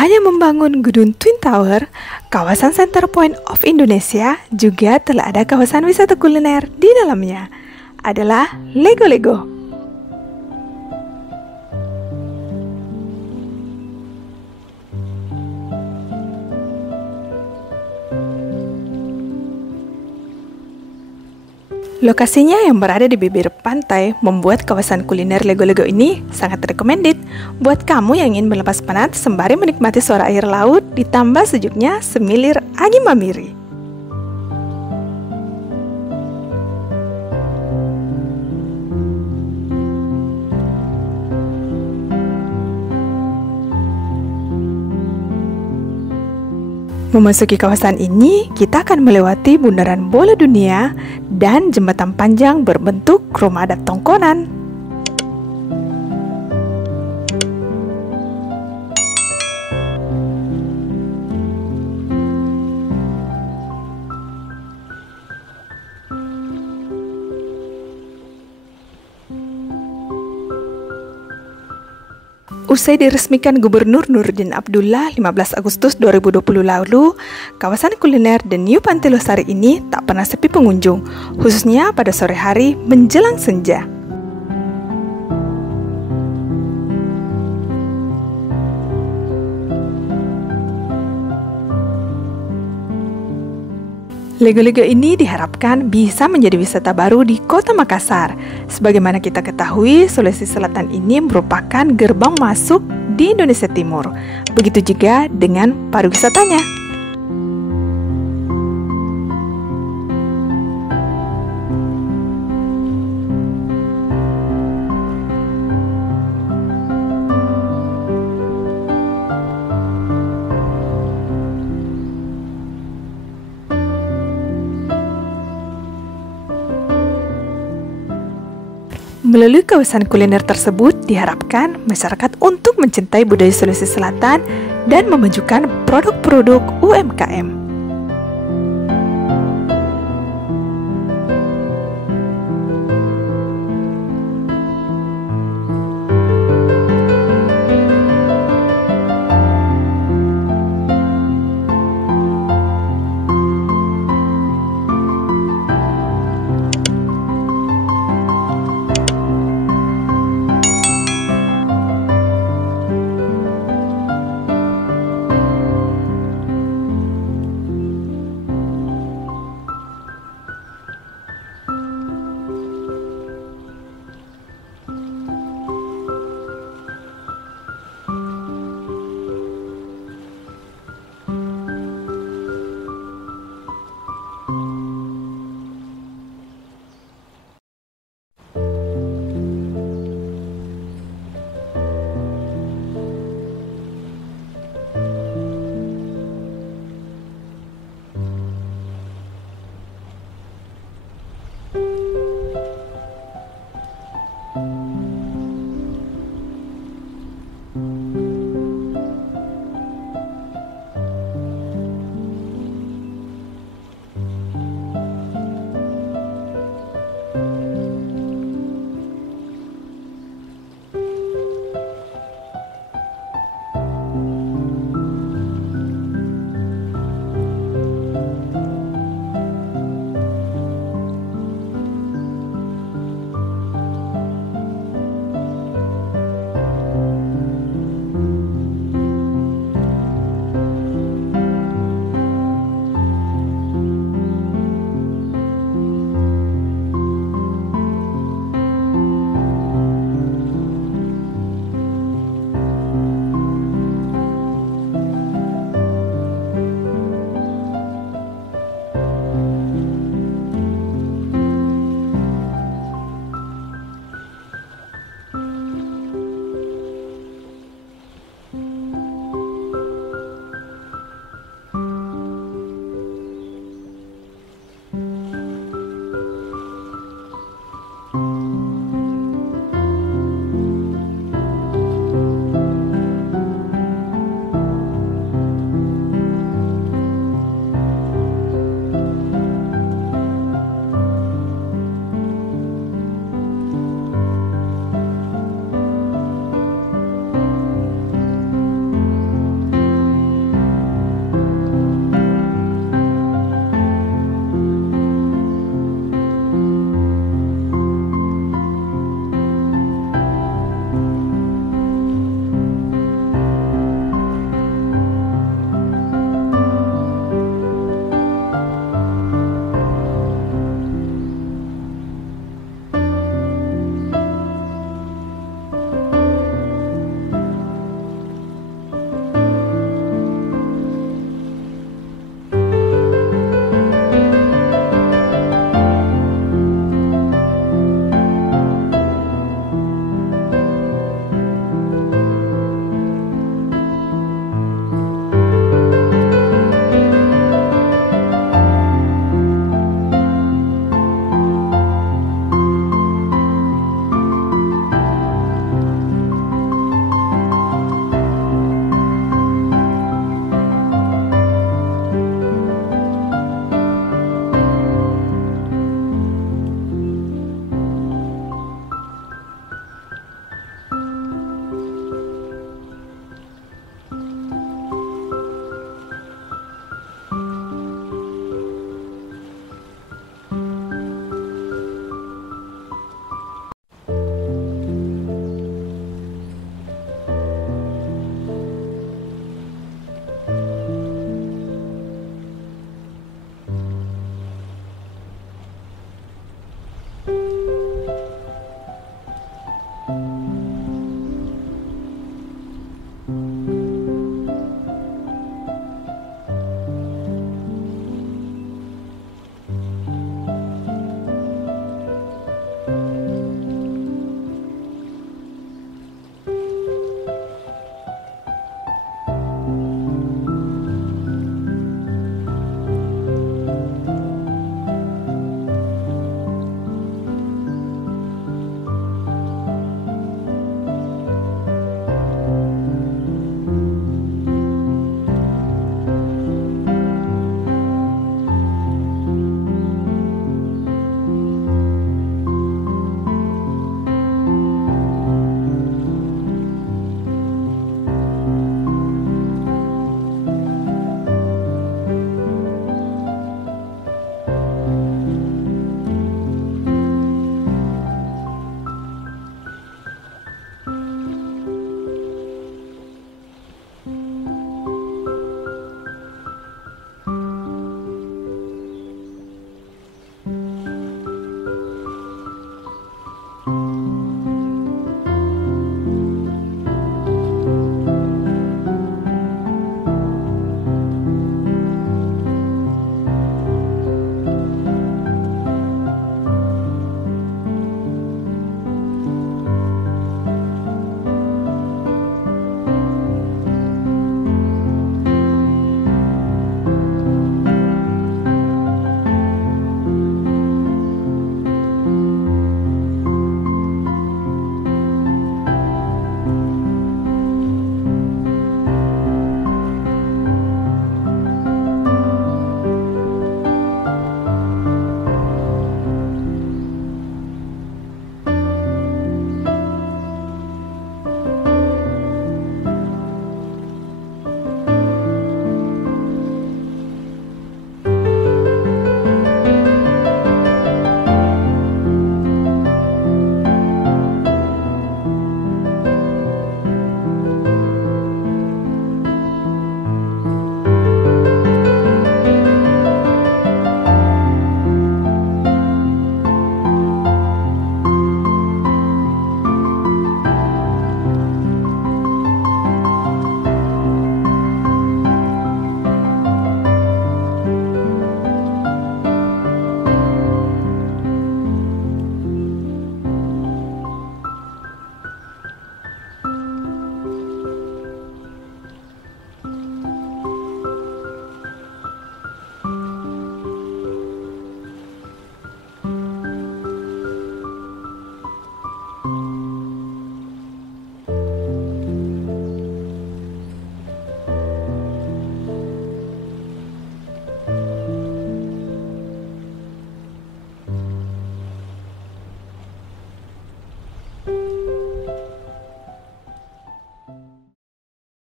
hanya membangun gedung Twin Tower, kawasan Center Point of Indonesia juga telah ada kawasan wisata kuliner di dalamnya, adalah Lego-Lego. Lokasinya yang berada di bibir pantai membuat kawasan kuliner Lego-Lego ini sangat recommended buat kamu yang ingin melepas penat sembari menikmati suara air laut ditambah sejuknya semilir angin mamiri. Memasuki kawasan ini, kita akan melewati bundaran bola dunia dan jembatan panjang berbentuk rumah adat tongkonan. Usai diresmikan Gubernur Nurdin Abdullah 15 Agustus 2020 lalu, kawasan kuliner The New Pantai Losari ini tak pernah sepi pengunjung, khususnya pada sore hari menjelang senja. Lego-Lego ini diharapkan bisa menjadi wisata baru di Kota Makassar. Sebagaimana kita ketahui, Sulawesi Selatan ini merupakan gerbang masuk di Indonesia Timur. Begitu juga dengan pariwisatanya. Melalui kawasan kuliner tersebut diharapkan masyarakat untuk mencintai budaya Sulawesi Selatan dan memajukan produk-produk UMKM.